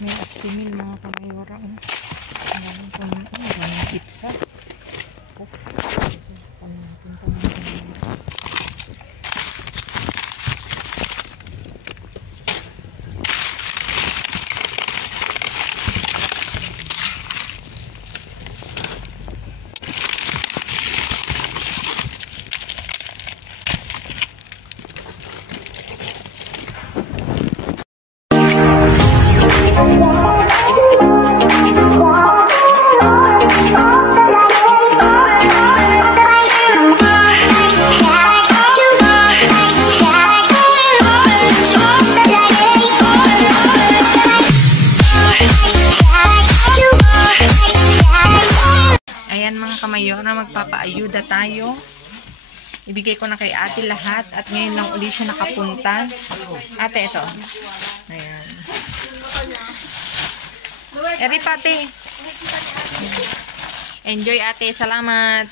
May aksimil mga kamayora. Maraming pizza. Kamayora, magpapaayuda tayo. Ibigay ko na kay ate lahat at ngayon lang uli siya nakapunta. Ate, ito. Ayan. Eri pati. Enjoy ate, salamat.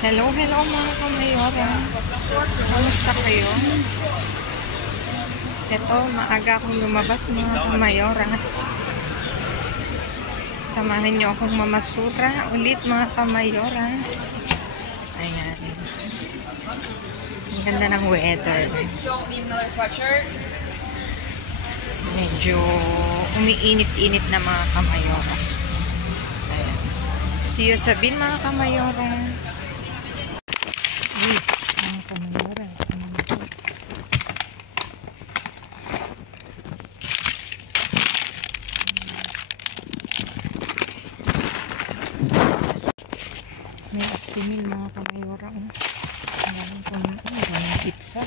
Hello mga kamayora. Kamusta kayo? Ito, maaga akong lumabas mga kamayora. Samahan niyo akong mamasura ulit mga kamayora. Ayan. Ang ganda ng weather. Medyo umiinit-init na mga kamayora. Ayan. See you sa bin mga kamayora. Uy, mga kamayora. May aksimil mga kamayora. Maraming pizza.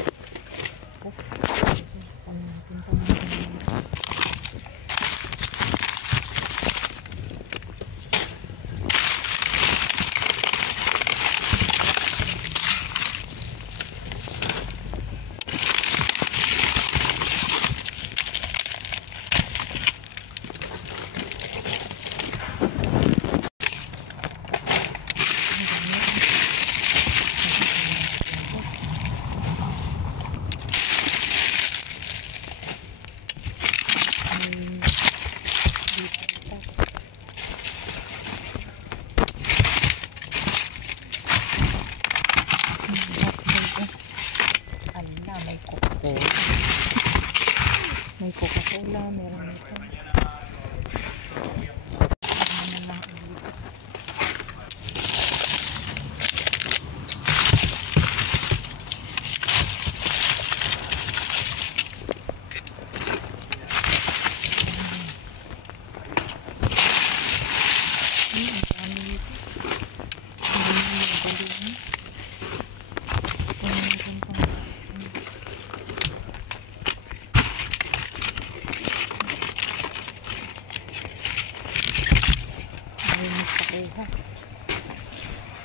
May Coca-Cola, meron ito.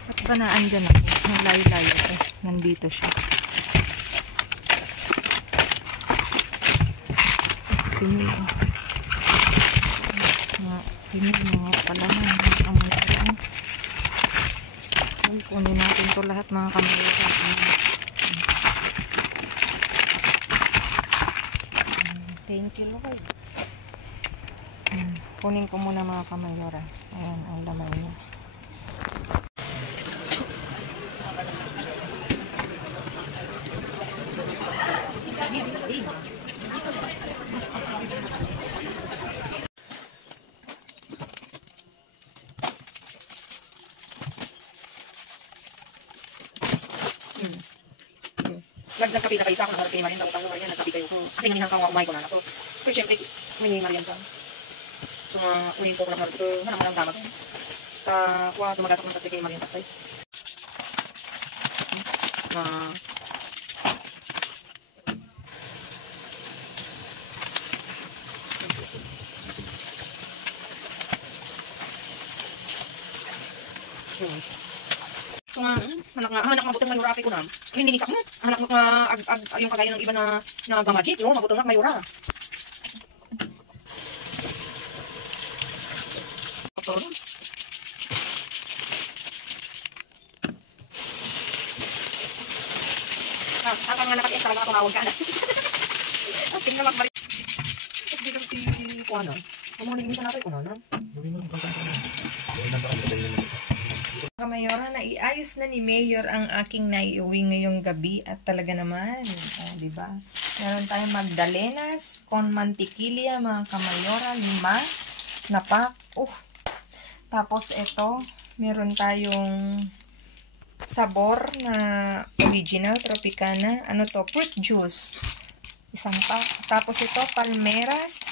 At sana andyan ako, nang layo-layo ko, nandito siya. Pinili mga palaman, mga kamayora. Uy, kunin natin to lahat mga kamayora. Thank you Lord. Kunin ko muna mga kamayora. Ayan ang laman niya. Nagkapi na kayo sa ako, nakarap kayo marin, nautang mo marin yan, nagkapi kayo. Kasi nga minang kang umay ko na na to. Pero syempre, may marin ka. So, unin ko lang narin ito, manang damag. Kuha, tumagasok ng kasi kayo marin pasay. Hanak mabutang mayura ko na. Hindi nisak mo. Hanak mo yung kagaya ng iba na gamagit, no? Mabutang nak mayura. Ang nga nakat-extra lang ako tawag ka na. Tingnan magmari. kuha na. Ang mga naging sanatay ko na. Kamayora, naiayos na ni Mayor ang aking naiuwi ngayong gabi at talaga naman, di ba? Meron tayong magdalenas, con mantikilya, mga kamayora, 5 na pack. Tapos ito, meron tayong sabor na original, Tropicana. Ano to? Fruit juice. Isang pack. Tapos ito, palmeras.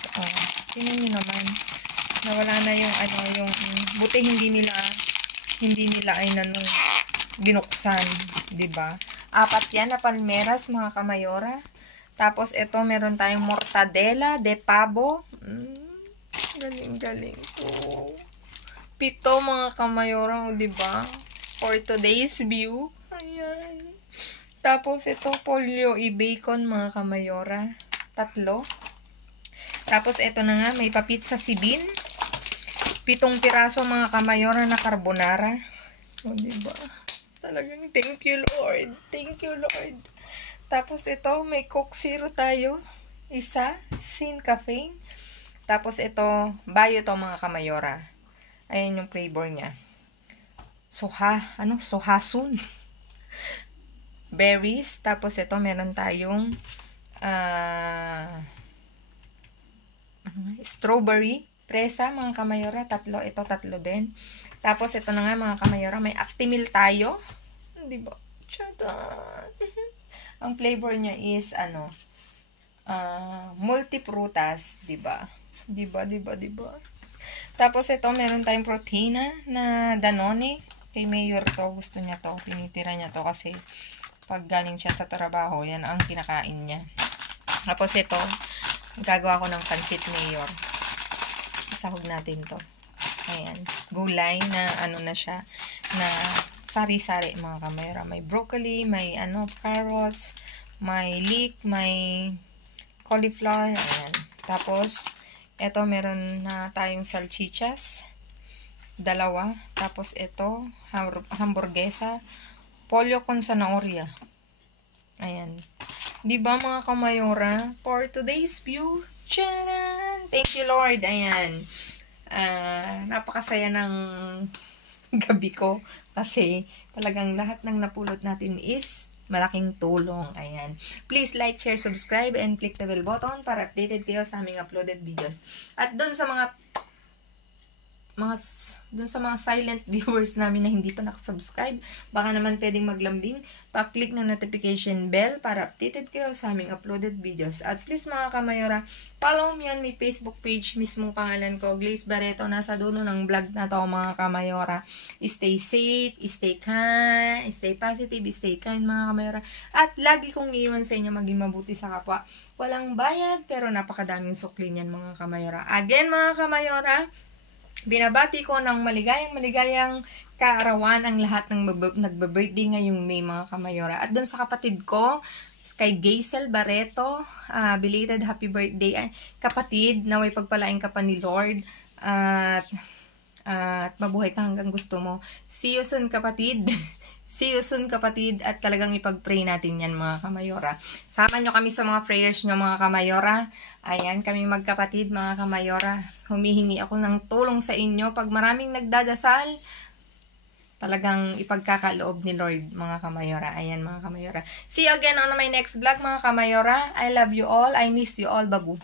Tingnan nyo naman. Nawala na yung, yung, buti hindi nila ay binuksan. Diba? 4 yan na palmeras, mga kamayora. Tapos ito, meron tayong mortadela de pavo. Galing-galing po. 7 mga kamayora, diba? For today's view. Ayan. Tapos ito, pollo i-bacon, mga kamayora. 3. Tapos ito na nga, may papitsa si Bin. 7 piraso, mga kamayora, na carbonara. Diba? Talagang thank you, Lord. Thank you, Lord. Tapos ito, may Coke Zero tayo. 1, sin caffeine. Tapos ito, bayo to, mga kamayora. Ayan yung flavor niya. Sohasun. Berries. Tapos ito, meron tayong strawberry. Presa, mga kamayora. 3. Ito, 3 din. Tapos ito na nga, mga kamayora. May Actimel tayo. Diba? Chadan. Ang flavor niya is, multiprutas. Diba? Diba? Tapos ito, meron tayong protina na Danone. Kay Mayor to. Gusto niya to. Pinitira niya to kasi pag galing siya sa trabaho, yan ang kinakain niya. Tapos ito, gagawa ko ng pansit Mayor. Sahog natin to. Ayan. Gulay na na siya. Na sari-sari, mga kamera. May broccoli, may carrots, may leek, may cauliflower. Ayan. Tapos, ito meron na tayong salchichas. 2. Tapos ito, hamburguesa. Pollo con zanahoria. Ayan. Diba, mga kamayora? For today's view, charan! Thank you, Lord. Ayan. Napakasaya ng gabi ko. Kasi talagang lahat ng napulot natin is malaking tulong. Ayan. Please like, share, subscribe, and click the bell button para updated kayo sa aming uploaded videos. At doon sa mga silent viewers namin na hindi pa nakasubscribe, baka naman pwedeng maglambing, pa-click na notification bell para updated kayo sa aming uploaded videos. At please, mga kamayora, follow me on my Facebook page, mismong pangalan ko, Glaze Barreto. Nasa dulo ng vlog na to, mga kamayora. Stay safe, stay kind, stay positive, stay kind, mga kamayora. At lagi kong iiwan sa inyo maging mabuti sa kapwa. Walang bayad, pero napakadaming sukli niyan, mga kamayora. Again, mga kamayora, binabati ko ng maligayang kaarawan ang lahat ng nagbe-birthday ngayong May, mga kamayora. At doon sa kapatid ko, kay Gaisel Barreto, belated happy birthday. Kapatid, naway pagpalain ka pa ni Lord. At mabuhay ka hanggang gusto mo. See you soon, kapatid. See you soon, kapatid. At talagang ipag-pray natin yan, mga kamayora. Sama nyo kami sa mga prayers nyo, mga kamayora. Ayan, kami magkapatid, mga kamayora. Humihingi ako ng tulong sa inyo. Pag maraming nagdadasal, talagang ipagkakaloob ni Lord, mga kamayora. Ayan, mga kamayora. See you again on my next vlog, mga kamayora. I love you all. I miss you all, babu.